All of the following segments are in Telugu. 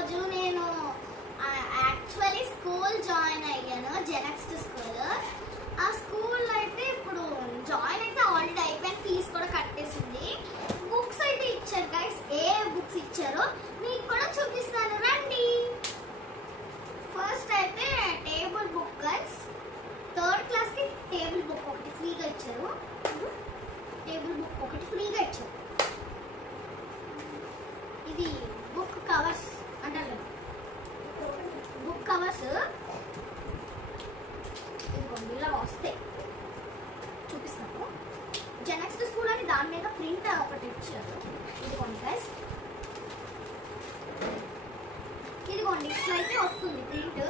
ఈరోజు నేను యాక్చువల్లీ స్కూల్ జాయిన్ అయ్యాను, జెనెక్స్ట్ స్కూల్. ఆ స్కూల్ అయితే ఇప్పుడు జాయిన్ అయితే ఆల్రెడీ అయిపోయింది, ఫీజు కూడా కట్టేసింది. బుక్స్ అయితే ఇచ్చారు గైస్. ఏ బుక్స్ ఇచ్చారో మీకు కూడా చూపిస్తాను రండి. ఫస్ట్ అయితే టేబుల్ బుక్ గైస్. 3rd క్లాస్కి టేబుల్ బుక్ ఒకటి ఫ్రీగా ఇచ్చారు. టేబుల్ బుక్ ఒకటి ఫ్రీగా ఇచ్చారు. ఇది బుక్ కవర్స్ అంటారు, బుక్ కవర్స్ ఇదిగోండి ఇలా వస్తాయి, చూపిస్తాను. జెనెక్స్ట్ స్కూల్ అని దాని మీద ప్రింట్ ఒకటి ఇచ్చారు. ఇదిగోండి గైస్, ఇదిగోండి ఇట్లా అయితే వస్తుంది ప్రింట్.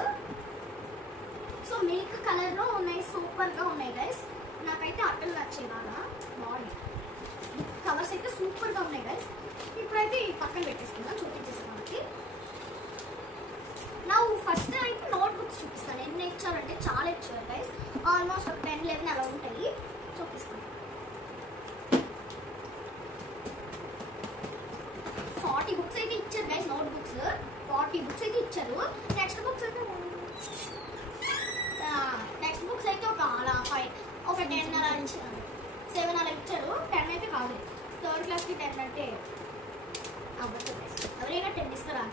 సో మిల్క్ కలర్ లో ఉన్నాయి, సూపర్ గా ఉన్నాయి గైస్. నాకైతే అట్టలు నచ్చాయి బాగా, బాగున్నాయి. కవర్స్ అయితే సూపర్ గా ఉన్నాయి గైస్. ఇప్పుడైతే ఈ పక్కన పెట్టేసుకుందాం, చూపించేసాను మనకి. నా ఫస్ట్ అయితే నోట్ బుక్స్ చూపిస్తాను. ఎన్ని ఇచ్చారంటే చాలా ఇచ్చారు గైస్, ఆల్మోస్ట్ 10-11 అలా ఉంటాయి. చూపిస్తాను. 40 బుక్స్ అయితే ఇచ్చారు గైస్, నోట్ బుక్స్ 40 బుక్స్ అయితే ఇచ్చారు. నెక్స్ట్ బుక్స్ అయితే ఒక అలా 10 అలా ఇచ్చారు, 7 అలా ఇచ్చారు. 10 అయితే కాదు, 3rd క్లాస్కి 10 అంటే అవ్వదు గైస్. ఎవరైనా 10 ఇస్తారా?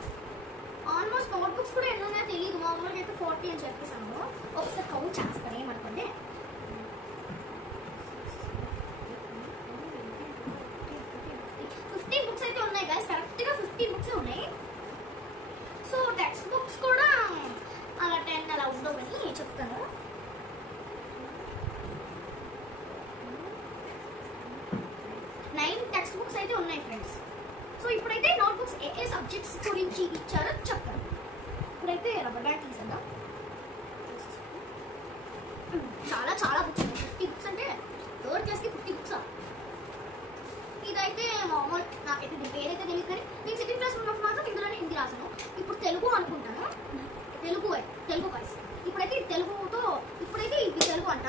ఆల్మోస్ట్ నోట్ బుక్స్ కూడా ఎన్నో తెలియదు, మామూలుగా అయితే 40 అని చెప్పేసాను. ఒకసారి కౌంట్ చేస్తాను, ఏమనుకోండి. 15 బుక్స్ అయితే ఉన్నాయి గైస్, కరెక్ట్గా 15 బుక్స్ ఉన్నాయి. సో టెక్స్ట్ బుక్స్ కూడా అలా 10 అలా ఉండవని చెప్తాను. 9 టెక్స్ట్ బుక్స్ అయితే ఉన్నాయి ఫ్రెండ్స్. సో ఇప్పుడైతే నోట్ బుక్స్ ఏ సబ్జెక్ట్స్ గురించి ఇచ్చారో చెప్తాను. ఇప్పుడైతే రబ్బర్ బ్యాండ్ తీసేద్దాం. చాలా చాలా బుక్స్ ఉన్నాయి. 50 బుక్స్ అంటే 3rd క్లాస్కి 50 బుక్స్. ఇదైతే మామూలు, నాకైతే దీని పేరైతే తెలియదు, కానీ నేను 2nd క్లాస్ ఉన్నప్పుడు మాత్రం ఇందులోనే హిందీ రాసాను. ఇప్పుడు తెలుగు అనుకుంటాను, తెలుగు గైస్. ఇప్పుడైతే తెలుగుతో, ఇప్పుడైతే ఇది తెలుగు అంట.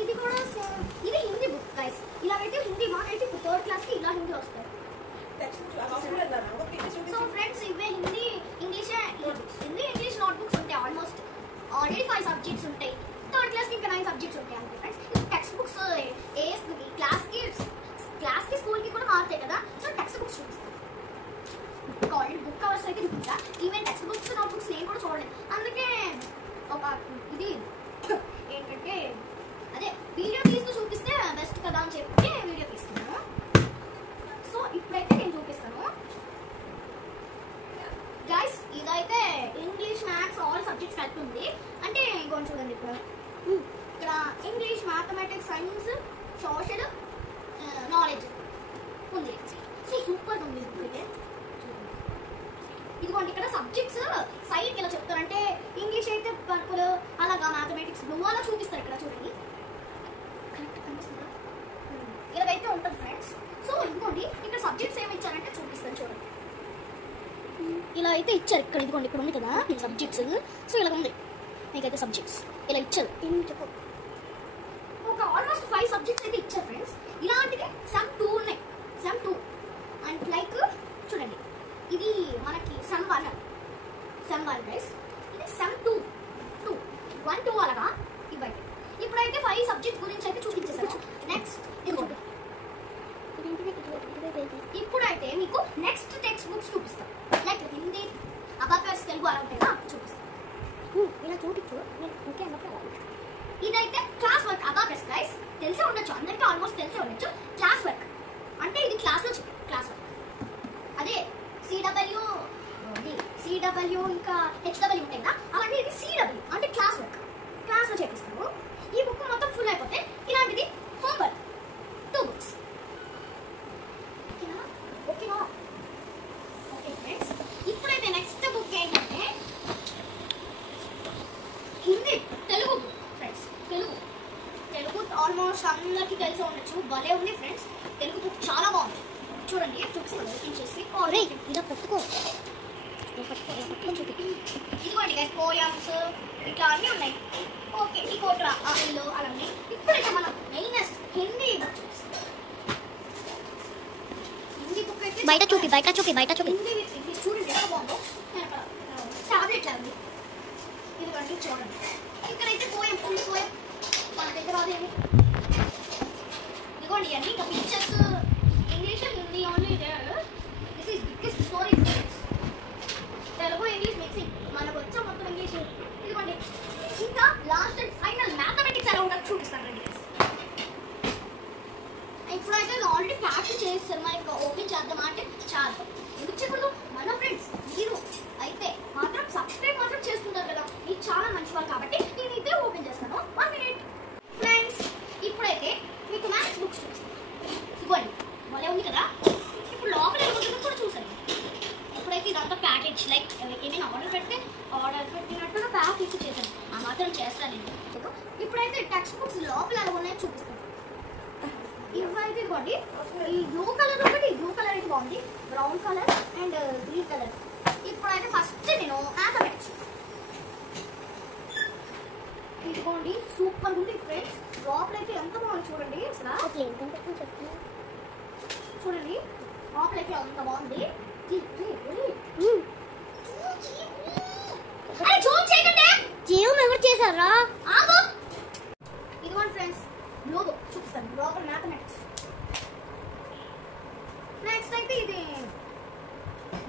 ఇది కూడా ఇది హిందీ బుక్ గైస్. ఇలాగైతే హిందీ, మాకైతే ఇప్పుడు 3rd క్లాస్కి ఇలా హిందీ వస్తాయి. సో ఫ్రెండ్స్ ఇవే హిందీ, ఇంగ్లీష్ నోట్ బుక్స్ ఉంటాయి. ఆల్రెడీ 5 సబ్జెక్ట్స్ ఉంటాయి. 3rd క్లాస్కి ఇంకా 9 సబ్జెక్ట్స్ ఉంటాయి అంతే ఫ్రెండ్స్. టెక్స్ట్ బుక్స్ ఏ క్లాస్కి స్కూల్కి కూడా మారుతాయి కదా. సో టెక్స్ట్ బుక్స్ చూపిస్తాను. ఆల్రెడీ బుక్ కవర్స్ అయితే చూపించా. Even text books note books నేను కూడా చూడలేదు, అందుకే ఒక ఇది ఏంటంటే అదే వీడియో తీస్తూ చూపిస్తే బెస్ట్ కదా అని చెప్పి వీడియో తీస్తున్నాను. సో ఇప్పుడైతే నేను చూపిస్తాను గైస్. ఇదైతే ఇంగ్లీష్, మ్యాథ్స్ ఆల్ సబ్జెక్ట్స్ కలిపి ఉంది. అంటే ఇంకొంచెం చూడండి, ఇక్కడ English, mathematics, science, social, knowledge ఉంది. సో సూపర్ ఉంది అయితే. ఇదిగోండి ఇక్కడ సబ్జెక్ట్స్ సైడ్కి ఇలా చెప్తారంటే ఇంగ్లీష్ అయితే పర్పుల్, అలాగా మ్యాథమెటిక్స్ బ్లూ అలా చూపిస్తారు. ఇక్కడ చూడండి, కరెక్ట్ కనిపిస్తుందా? ఇలాగైతే ఉంటుంది ఫ్రెండ్స్. సో ఇదిగోండి ఇక్కడ సబ్జెక్ట్స్ ఏమి ఇచ్చారంటే చూపిస్తాను చూడండి. ఇలా అయితే ఇచ్చారు. ఇదిగోండి ఇక్కడ ఉంది కదా సబ్జెక్ట్స్. సో ఇలా ఉంది మీకైతే సబ్జెక్ట్స్ ఇలా ఇచ్చారు. చెప్పు, ఒక ఆల్మోస్ట్ 5 సబ్జెక్ట్స్ అయితే ఇచ్చారు ఫ్రెండ్స్. ఇలాంటివి సమ్ 2 ఉన్నాయి, సమ్ 2 అండ్ లైక్ చూడండి, ఇది మనకి సమ్ 1 గైస్. ఇది సమ్ 2 1 2 అలాగా ఇవ్వండి. ఇప్పుడైతే 5 సబ్జెక్ట్ గురించి అయితే చూపించేసాను. నెక్స్ట్ ఇదిగోండి, ఇప్పుడైతే మీకు నెక్స్ట్ టెక్స్ట్ బుక్స్ చూపిస్తాను. లైక్ హిందీ, అబాకస్, తెలుగు అలా ఉంటాయి కదా, చూపిస్తాను. ఇలా చూపించు. ఇదైతే క్లాస్ వర్క్ అబాకస్ గైస్. తెలిసే ఉండొచ్చు అందరికీ, ఆల్మోస్ట్ తెలిసే ఉండొచ్చు. క్లాస్ వర్క్ అంటే ఇది క్లాస్లో క్లాస్ వర్క్. అదే సిడబ్ల్యూ ఇంకా హెచ్డబ్ల్యూ ఉంటాయి కదా, అవన్నీ ఇది సిడబ్ల్యూ అంటే క్లాస్ వర్క్, క్లాస్లో చేపిస్తారు. ఈ బుక్ మొత్తం ఫుల్ అయిపోతే ఇలాంటిది హోంవర్క్ 2 బుక్స్. ఓకేనా? ఓకే ఫ్రెండ్స్, ఇప్పుడైతే నెక్స్ట్ బుక్ ఏంటంటే Hindi, Telugu book friends. Telugu almost అందరికీ తెలిసి ఉండొచ్చు, భలే ఉంది ఫ్రెండ్స్. తెలుగు బుక్ చాలా బాగుంది. చూడండి చూపిస్తాను ఓపెన్ చేసి. ఇలా పెట్టుకో, ఇదిగోండి గైస్ పోయమ్స్ ఇట్లా అన్నీ ఉన్నాయి. ఓకే, ఈ కోట్రా ఇల్లు అలా ఉన్నాయి. ఇప్పుడైతే మనం మెయిన్ హిందీ బుక్ అయితే బయట చూపి హిందీ విత్ ఇంగ్లీష్ చూడండి ఎంత బాగుందో. నేను అక్కడ టాబ్లెట్ లాంటి ఇదిగోండి చూడండి. ఇక్కడైతే పోయం ఫుల్ పోయం మన దగ్గర అదేమి ఇదిగోండి అన్ని ఇంకా pictures English and Hindi only there. This is biggest story Telugu English mixing మనకు వచ్చా మొత్తం ఇంగ్లీష్. ఇదిగోండి ఇంకా లాస్ట్ అండ్ ఫైనల్ మ్యాథమెటిక్స్ ఎలా ఉండదు చూపిస్తాను రండి. ఇప్పుడైతే ఆల్రెడీ ప్రాక్టీస్ చేస్తారు, మరి ఇంకా ఓపెన్ చేద్దాం అంటే చాలు. ఎందుకు చెప్పకూడదు? మన ఫ్రెండ్స్ మీరు అయితే మాత్రం సబ్స్క్రైబ్ మాత్రం చేసుకుంటారు కదా, మీరు చాలా మంచి వాళ్ళు కాబట్టి నేనైతే ఓపెన్ చేస్తాను. 1 minute ఫ్రెండ్స్. ఇప్పుడైతే మీకు మ్యాథ్స్ బుక్స్ చూపిస్తాను. ఇవ్వండి మళ్ళీ ఉంది కదా. ఇప్పుడు లోపల ఏముంటుందో కూడా చూసాను. ఇప్పుడైతే ఇదంతా ప్యాకేజ్ లైక్ ఏమైనా ఆర్డర్ పెట్టినట్టుగా ప్యాకేజ్ చేశాను. ఆ మాత్రం చేస్తాను నేను. ఇప్పుడైతే టెక్స్ట్ బుక్స్ లోపల ఎలా ఉన్నాయో చూపిస్తాను. ఇవైతే ఇవ్వండి. ఈ బ్లూ కలర్ ఒకటి, బ్లూ కలర్ అయితే బాగుంది, brown colour and green colour. ఇప్పుడైతే ఫస్ట్ నేను మ్యాథమెటిక్స్ ఇదిగోండి. సూపర్ ఉంది ఫ్రెండ్స్. లోపలైతే ఎంత బాగుంది చూడండి. అసలు చూడండి లోపలైతే ఎంత బాగుంది. ఎవరు చేశారా? ఇదిగోండి ఫ్రెండ్స్ లోగో చూపిస్తాను. లోపల మ్యాథమెటిక్స్. నెక్స్ట్ అయితే ఇది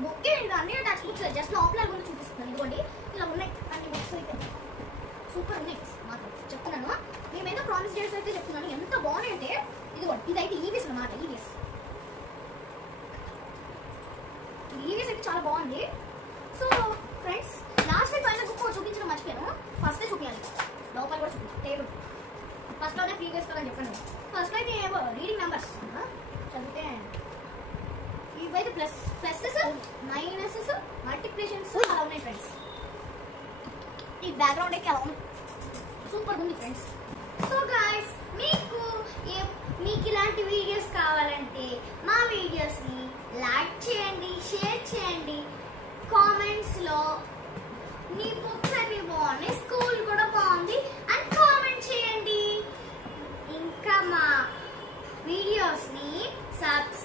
బుక్ ఏంటి అన్ని టెక్స్ట్ బుక్స్ జస్ట్ లోపల కూడా చూపిస్తున్నాను. ఇదిగోండి ఇలా ఉన్నాయి అన్ని బుక్స్ అయితే సూపర్ ఉన్నాయి మాత్రం చెప్తున్నాను. మేమైనా ప్రామిస్ డేట్స్ అయితే చెప్తున్నాను. ఎంత బాగున్నాయి అంటే ఇదిగోండి ఇదైతే ఈవీఎస్ అన్నమాట. ఈవీఎస్ అయితే చాలా బాగుంది. సో ఫ్రెండ్స్ లాస్ట్ టైం పైన బుక్ చూపించడం మర్చిపోయాను. ఫస్ట్ చూపించాలి, లోపల కూడా చూపించాలి. టేబుల్ ఫస్ట్ లోనే ఫ్రీ వేసుకోవాలని చెప్పండి. ఫస్ట్ అయితే ఏమో రీడింగ్ నెంబర్స్ చదివితే ఇవైతే ప్లసెస్ మైనసెస్ మల్టిప్లికేషన్స్ అలా ఉన్నాయి ఫ్రెండ్స్. ఈ బ్యాక్గ్రౌండ్ అయితే అలా ఉంది, సూపర్ ఉంది ఫ్రెండ్స్. సో గైస్ మీకు ఇలాంటి వీడియోస్ కావాలంటే మా వీడియోస్ని లైక్ చేయండి, షేర్ చేయండి, కామెంట్స్లో మీ బుక్స్ అవి బాగున్నాయి, స్కూల్ కూడా బాగుంది అని కామెంట్ చేయండి. ఇంకా మా వీడియోస్ని సబ్స్క్రైబ్